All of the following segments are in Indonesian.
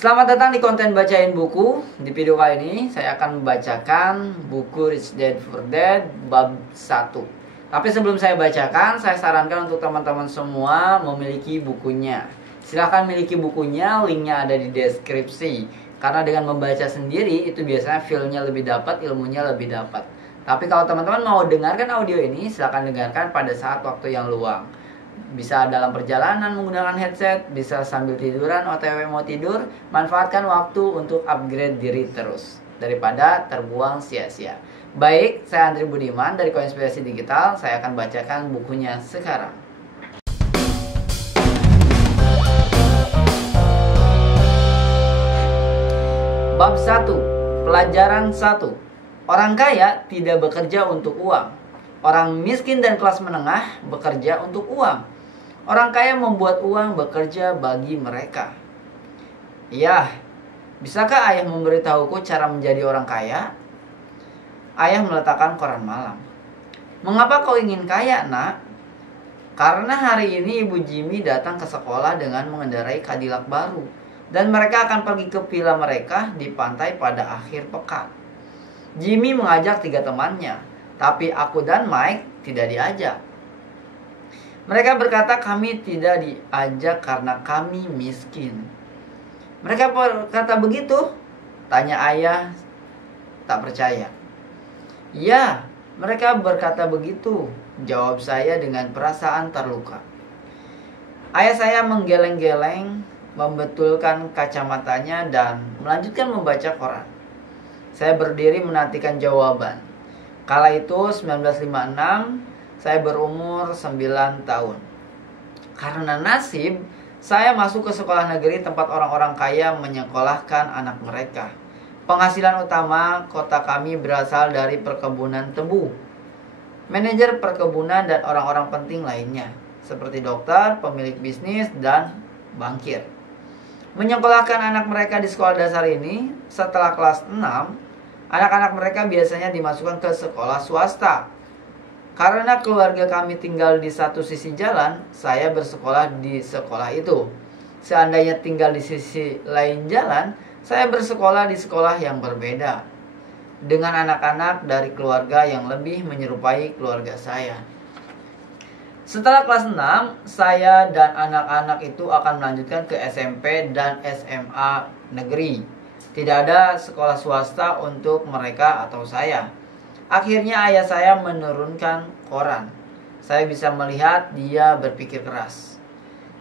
Selamat datang di konten bacain buku. Di video kali ini saya akan membacakan buku Rich Dad Poor Dad bab 1. Tapi sebelum saya bacakan, saya sarankan untuk teman-teman semua memiliki bukunya. Silahkan miliki bukunya, linknya ada di deskripsi. Karena dengan membaca sendiri itu biasanya feel-nya lebih dapat, ilmunya lebih dapat. Tapi kalau teman-teman mau dengarkan audio ini, silahkan dengarkan pada saat waktu yang luang. Bisa dalam perjalanan menggunakan headset, bisa sambil tiduran, OTW mau tidur. Manfaatkan waktu untuk upgrade diri terus daripada terbuang sia-sia. Baik, saya Andri Budiman dari Koinspirasi Digital. Saya akan bacakan bukunya sekarang. Bab 1. Pelajaran 1. Orang kaya tidak bekerja untuk uang. Orang miskin dan kelas menengah bekerja untuk uang. Orang kaya membuat uang bekerja bagi mereka. Ya, bisakah ayah memberitahuku cara menjadi orang kaya? Ayah meletakkan koran malam. Mengapa kau ingin kaya, nak? Karena hari ini Ibu Jimmy datang ke sekolah dengan mengendarai Cadillac baru. Dan mereka akan pergi ke villa mereka di pantai pada akhir pekan. Jimmy mengajak 3 temannya, tapi aku dan Mike tidak diajak. Mereka berkata kami tidak diajak karena kami miskin. Mereka berkata begitu? Tanya ayah tak percaya. Ya, mereka berkata begitu, jawab saya dengan perasaan terluka. Ayah saya menggeleng-geleng, membetulkan kacamatanya dan melanjutkan membaca koran. Saya berdiri menantikan jawaban. Kala itu 1956, saya berumur 9 tahun. Karena nasib, saya masuk ke sekolah negeri tempat orang-orang kaya menyekolahkan anak mereka. Penghasilan utama kota kami berasal dari perkebunan tebu. Manajer perkebunan dan orang-orang penting lainnya, seperti dokter, pemilik bisnis, dan bankir. Menyekolahkan anak mereka di sekolah dasar ini, setelah kelas 6, anak-anak mereka biasanya dimasukkan ke sekolah swasta. Karena keluarga kami tinggal di satu sisi jalan, saya bersekolah di sekolah itu. Seandainya tinggal di sisi lain jalan, saya bersekolah di sekolah yang berbeda, dengan anak-anak dari keluarga yang lebih menyerupai keluarga saya. Setelah kelas 6, saya dan anak-anak itu akan melanjutkan ke SMP dan SMA negeri. Tidak ada sekolah swasta untuk mereka atau saya. Akhirnya ayah saya menurunkan koran. Saya bisa melihat dia berpikir keras.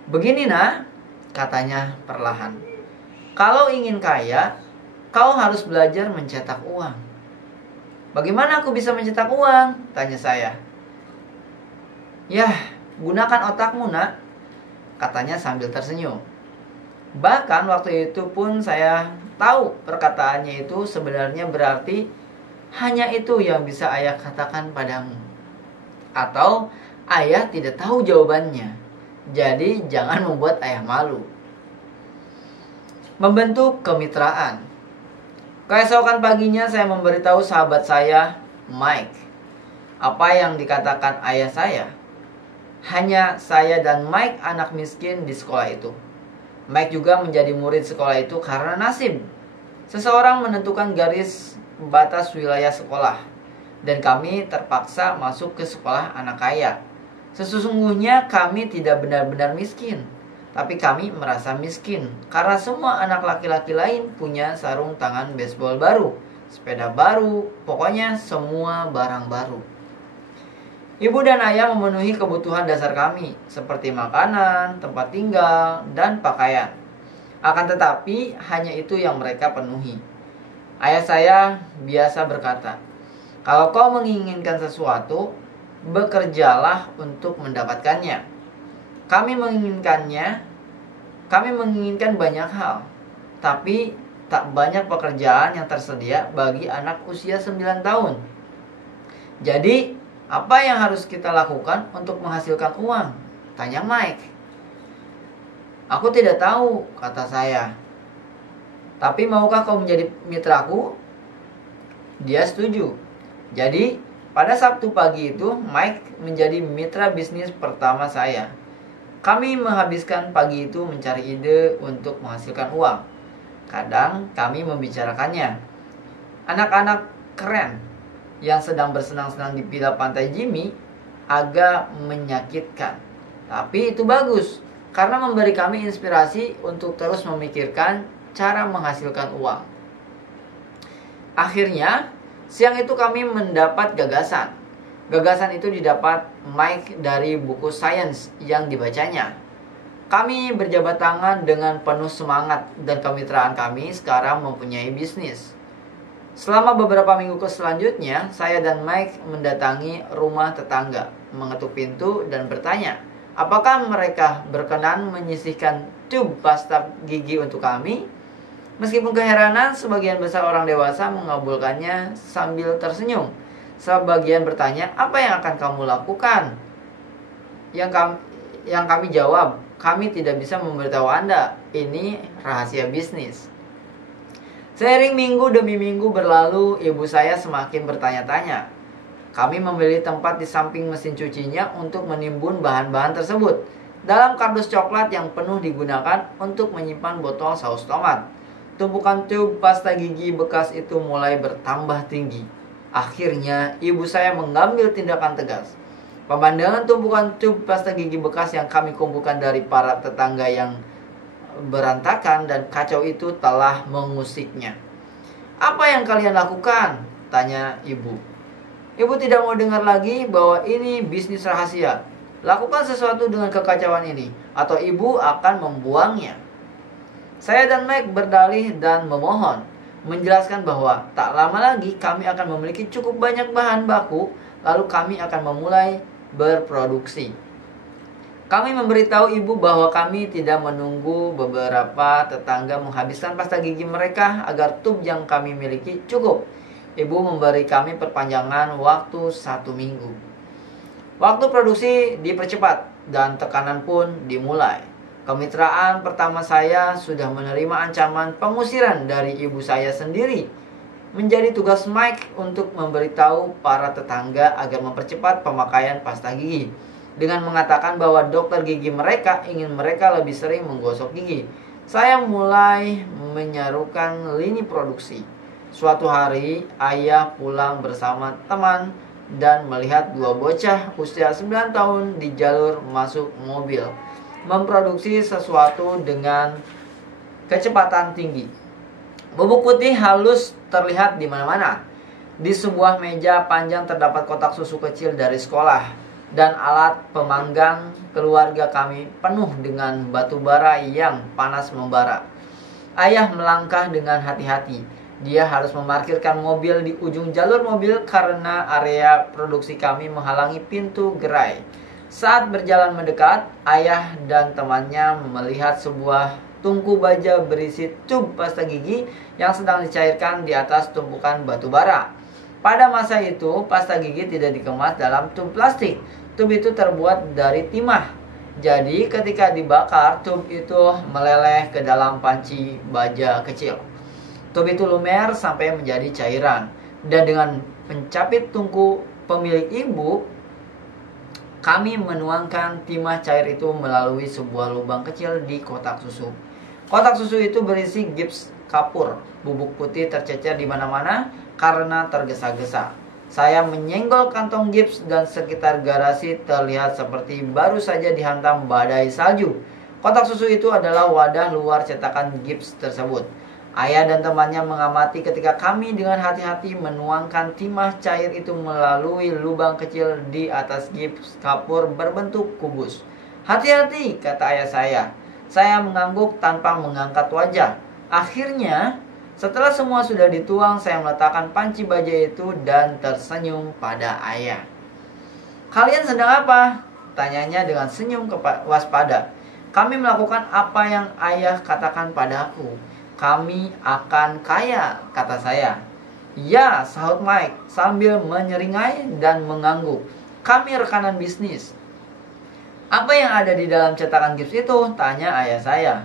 Begini nak, katanya perlahan. Kalau ingin kaya, kau harus belajar mencetak uang. Bagaimana aku bisa mencetak uang? Tanya saya. Yah, gunakan otakmu nak, katanya sambil tersenyum. Bahkan waktu itu pun saya tahu perkataannya itu sebenarnya berarti hanya itu yang bisa ayah katakan padamu. Atau ayah tidak tahu jawabannya. Jadi jangan membuat ayah malu. Membentuk kemitraan. Keesokan paginya saya memberitahu sahabat saya, Mike, apa yang dikatakan ayah saya. Hanya saya dan Mike anak miskin di sekolah itu. Mike juga menjadi murid sekolah itu karena nasib. Seseorang menentukan garis batas wilayah sekolah, dan kami terpaksa masuk ke sekolah anak kaya. Sesungguhnya kami tidak benar-benar miskin, tapi kami merasa miskin karena semua anak laki-laki lain punya sarung tangan baseball baru, sepeda baru, pokoknya semua barang baru. Ibu dan ayah memenuhi kebutuhan dasar kami, seperti makanan, tempat tinggal, dan pakaian. Akan tetapi, hanya itu yang mereka penuhi. Ayah saya biasa berkata, kalau kau menginginkan sesuatu, bekerjalah untuk mendapatkannya. Kami menginginkan banyak hal, tapi tak banyak pekerjaan yang tersedia bagi anak usia 9 tahun. Jadi, apa yang harus kita lakukan untuk menghasilkan uang? Tanya Mike. Aku tidak tahu, kata saya. Tapi maukah kau menjadi mitraku? Dia setuju. Jadi, pada Sabtu pagi itu, Mike menjadi mitra bisnis pertama saya. Kami menghabiskan pagi itu mencari ide untuk menghasilkan uang. Kadang kami membicarakannya. Anak-anak keren yang sedang bersenang-senang di villa pantai Jimmy agak menyakitkan. Tapi itu bagus, karena memberi kami inspirasi untuk terus memikirkan cara menghasilkan uang. Akhirnya, siang itu kami mendapat gagasan. Gagasan itu didapat Mike dari buku sains yang dibacanya. Kami berjabat tangan dengan penuh semangat dan kemitraan kami sekarang mempunyai bisnis. Selama beberapa minggu selanjutnya, saya dan Mike mendatangi rumah tetangga, mengetuk pintu dan bertanya, apakah mereka berkenan menyisihkan tube pasta gigi untuk kami? Meskipun keheranan, sebagian besar orang dewasa mengabulkannya sambil tersenyum. Sebagian bertanya, apa yang akan kamu lakukan? Yang kami jawab, kami tidak bisa memberitahu Anda, ini rahasia bisnis. Seiring minggu demi minggu berlalu, ibu saya semakin bertanya-tanya. Kami membeli tempat di samping mesin cucinya untuk menimbun bahan-bahan tersebut. Dalam kardus coklat yang penuh digunakan untuk menyimpan botol saus tomat. Tumpukan tube pasta gigi bekas itu mulai bertambah tinggi. Akhirnya, ibu saya mengambil tindakan tegas. Pemandangan tumpukan tube pasta gigi bekas yang kami kumpulkan dari para tetangga yang berantakan dan kacau itu telah mengusiknya. Apa yang kalian lakukan? Tanya ibu. Ibu tidak mau dengar lagi bahwa ini bisnis rahasia. Lakukan sesuatu dengan kekacauan ini, atau ibu akan membuangnya. Saya dan Mike berdalih dan memohon, menjelaskan bahwa tak lama lagi kami akan memiliki cukup banyak bahan baku, lalu kami akan memulai berproduksi. Kami memberitahu ibu bahwa kami tidak menunggu beberapa tetangga menghabiskan pasta gigi mereka agar tub yang kami miliki cukup. Ibu memberi kami perpanjangan waktu 1 minggu. Waktu produksi dipercepat dan tekanan pun dimulai. Kemitraan pertama saya sudah menerima ancaman pengusiran dari ibu saya sendiri. Menjadi tugas Mike untuk memberitahu para tetangga agar mempercepat pemakaian pasta gigi, dengan mengatakan bahwa dokter gigi mereka ingin mereka lebih sering menggosok gigi. Saya mulai menyerukan lini produksi. Suatu hari, ayah pulang bersama teman dan melihat 2 bocah usia 9 tahun di jalur masuk mobil, memproduksi sesuatu dengan kecepatan tinggi. Bubuk putih halus terlihat di mana-mana. Di sebuah meja panjang terdapat kotak susu kecil dari sekolah dan alat pemanggang keluarga kami penuh dengan batu bara yang panas membara. Ayah melangkah dengan hati-hati. Dia harus memarkirkan mobil di ujung jalur mobil karena area produksi kami menghalangi pintu gerai. Saat berjalan mendekat, ayah dan temannya melihat sebuah tungku baja berisi tub pasta gigi yang sedang dicairkan di atas tumpukan batu bara. Pada masa itu, pasta gigi tidak dikemas dalam tub plastik. Tub itu terbuat dari timah. Jadi ketika dibakar, tub itu meleleh ke dalam panci baja kecil. Tub itu lumer sampai menjadi cairan. Dan dengan pencapit tungku pemilik ibu, kami menuangkan timah cair itu melalui sebuah lubang kecil di kotak susu. Kotak susu itu berisi gips kapur. Bubuk putih tercecer di mana-mana karena tergesa-gesa. Saya menyenggol kantong gips dan sekitar garasi terlihat seperti baru saja dihantam badai salju. Kotak susu itu adalah wadah luar cetakan gips tersebut. Ayah dan temannya mengamati ketika kami dengan hati-hati menuangkan timah cair itu melalui lubang kecil di atas gips kapur berbentuk kubus. Hati-hati, kata ayah saya. Saya mengangguk tanpa mengangkat wajah. Akhirnya, setelah semua sudah dituang, saya meletakkan panci baja itu dan tersenyum pada ayah. Kalian sedang apa? Tanyanya dengan senyum waspada. Kami melakukan apa yang ayah katakan padaku. Kami akan kaya, kata saya. Ya, sahut Mike sambil menyeringai dan mengangguk. Kami rekanan bisnis. Apa yang ada di dalam cetakan gips itu? Tanya ayah saya.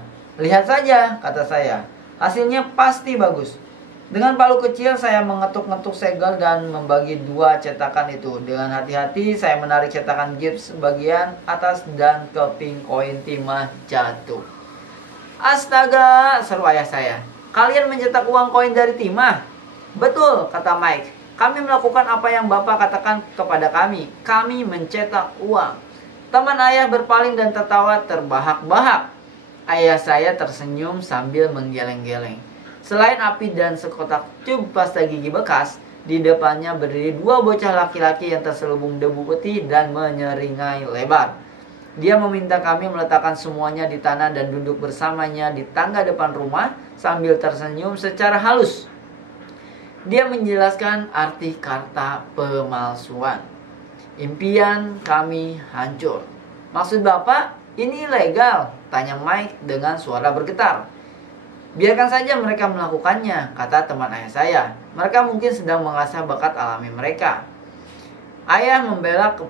Lihat saja, kata saya. Hasilnya pasti bagus. Dengan palu kecil saya mengetuk-ngetuk segel dan membagi 2 cetakan itu. Dengan hati-hati saya menarik cetakan gips bagian atas dan keping koin timah jatuh. Astaga, seru ayah saya. Kalian mencetak uang koin dari timah? Betul, kata Mike. Kami melakukan apa yang Bapak katakan kepada kami. Kami mencetak uang. Teman ayah berpaling dan tertawa terbahak-bahak. Ayah saya tersenyum sambil menggeleng-geleng. Selain api dan sekotak tube pasta gigi bekas, di depannya berdiri dua bocah laki-laki yang terselubung debu putih dan menyeringai lebar. Dia meminta kami meletakkan semuanya di tanah dan duduk bersamanya di tangga depan rumah sambil tersenyum secara halus. Dia menjelaskan arti kata pemalsuan. Impian kami hancur. Maksud Bapak, ini ilegal? Tanya Mike dengan suara bergetar. Biarkan saja mereka melakukannya, kata teman ayah saya. Mereka mungkin sedang mengasah bakat alami mereka. Ayah membelalak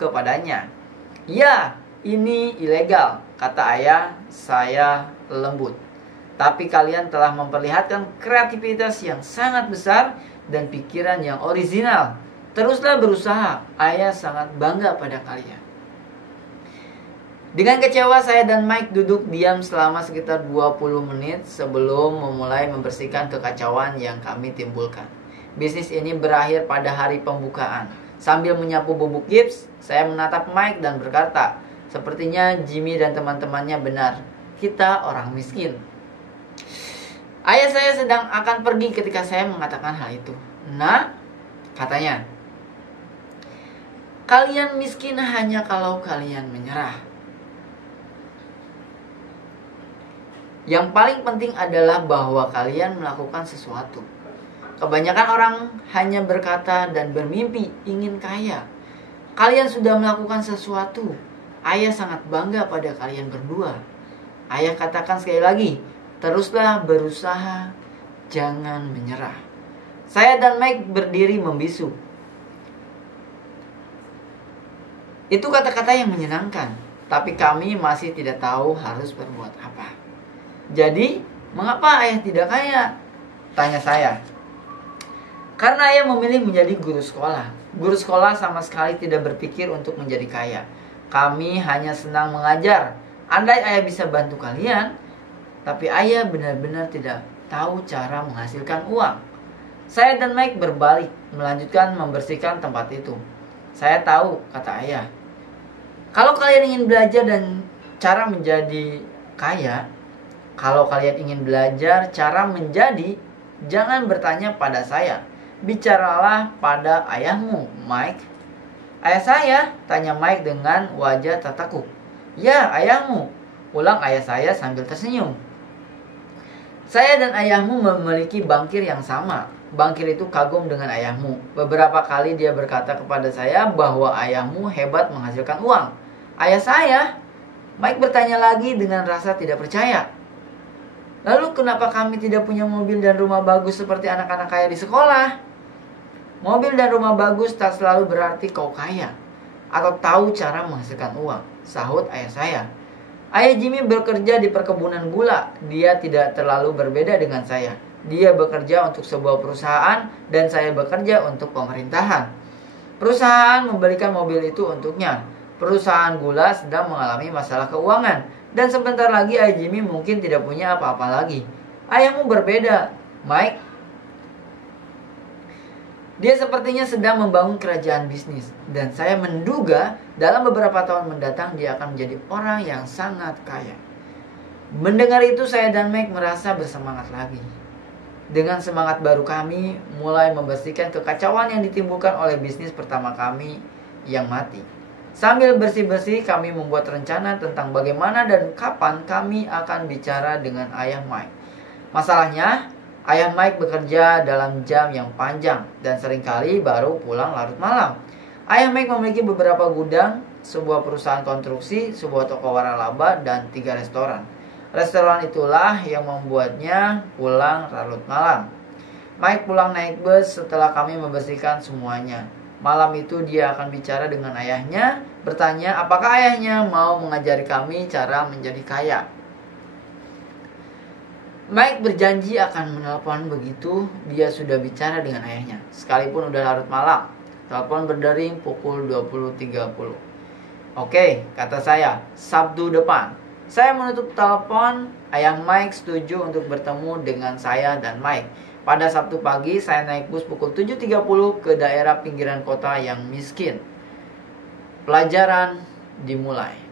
kepadanya. Ya, ini ilegal, kata ayah saya lembut. Tapi kalian telah memperlihatkan kreativitas yang sangat besar dan pikiran yang orisinal. Teruslah berusaha, ayah sangat bangga pada kalian. Dengan kecewa, saya dan Mike duduk diam selama sekitar 20 menit sebelum memulai membersihkan kekacauan yang kami timbulkan. Bisnis ini berakhir pada hari pembukaan. Sambil menyapu bubuk gips, saya menatap Mike dan berkata, sepertinya Jimmy dan teman-temannya benar. Kita orang miskin. Ayah saya sedang akan pergi ketika saya mengatakan hal itu. Nah, katanya, kalian miskin hanya kalau kalian menyerah. Yang paling penting adalah bahwa kalian melakukan sesuatu. Kebanyakan orang hanya berkata dan bermimpi ingin kaya. Kalian sudah melakukan sesuatu. Ayah sangat bangga pada kalian berdua. Ayah katakan sekali lagi, teruslah berusaha, jangan menyerah. Saya dan Mike berdiri membisu. Itu kata-kata yang menyenangkan, tapi kami masih tidak tahu harus berbuat apa. Jadi, mengapa ayah tidak kaya? Tanya saya. Karena ayah memilih menjadi guru sekolah. Guru sekolah sama sekali tidak berpikir untuk menjadi kaya. Kami hanya senang mengajar. Andai ayah bisa bantu kalian, tapi ayah benar-benar tidak tahu cara menghasilkan uang. Saya dan Mike berbalik, melanjutkan membersihkan tempat itu. Saya tahu, kata ayah. Kalau kalian ingin belajar dan cara menjadi kaya, kalau kalian ingin belajar cara menjadi, jangan bertanya pada saya. Bicaralah pada ayahmu, Mike. Ayah saya, tanya Mike dengan wajah tertekuk. Ya, ayahmu, ulang ayah saya sambil tersenyum. Saya dan ayahmu memiliki bankir yang sama. Bankir itu kagum dengan ayahmu. Beberapa kali dia berkata kepada saya bahwa ayahmu hebat menghasilkan uang. Ayah saya, Mike bertanya lagi dengan rasa tidak percaya. Lalu kenapa kami tidak punya mobil dan rumah bagus seperti anak-anak kaya di sekolah? Mobil dan rumah bagus tak selalu berarti kau kaya atau tahu cara menghasilkan uang, sahut ayah saya. Ayah Jimmy bekerja di perkebunan gula. Dia tidak terlalu berbeda dengan saya. Dia bekerja untuk sebuah perusahaan dan saya bekerja untuk pemerintahan. Perusahaan membelikan mobil itu untuknya. Perusahaan gula sedang mengalami masalah keuangan. Dan sebentar lagi ayah Jimmy mungkin tidak punya apa-apa lagi. Ayahmu berbeda, Mike. Dia sepertinya sedang membangun kerajaan bisnis. Dan saya menduga dalam beberapa tahun mendatang dia akan menjadi orang yang sangat kaya. Mendengar itu saya dan Mike merasa bersemangat lagi. Dengan semangat baru kami mulai membersihkan kekacauan yang ditimbulkan oleh bisnis pertama kami yang mati. Sambil bersih-bersih kami membuat rencana tentang bagaimana dan kapan kami akan bicara dengan ayah Mike. Masalahnya, ayah Mike bekerja dalam jam yang panjang dan seringkali baru pulang larut malam. Ayah Mike memiliki beberapa gudang, sebuah perusahaan konstruksi, sebuah toko waralaba, dan 3 restoran. Restoran itulah yang membuatnya pulang larut malam. Mike pulang naik bus setelah kami membersihkan semuanya. Malam itu dia akan bicara dengan ayahnya, bertanya apakah ayahnya mau mengajari kami cara menjadi kaya. Mike berjanji akan menelpon begitu dia sudah bicara dengan ayahnya, sekalipun udah larut malam. Telepon berdering pukul 20.30. Oke, kata saya, Sabtu depan. Saya menutup telepon, ayah Mike setuju untuk bertemu dengan saya dan Mike. Pada Sabtu pagi, saya naik bus pukul 7.30 ke daerah pinggiran kota yang miskin. Pelajaran dimulai.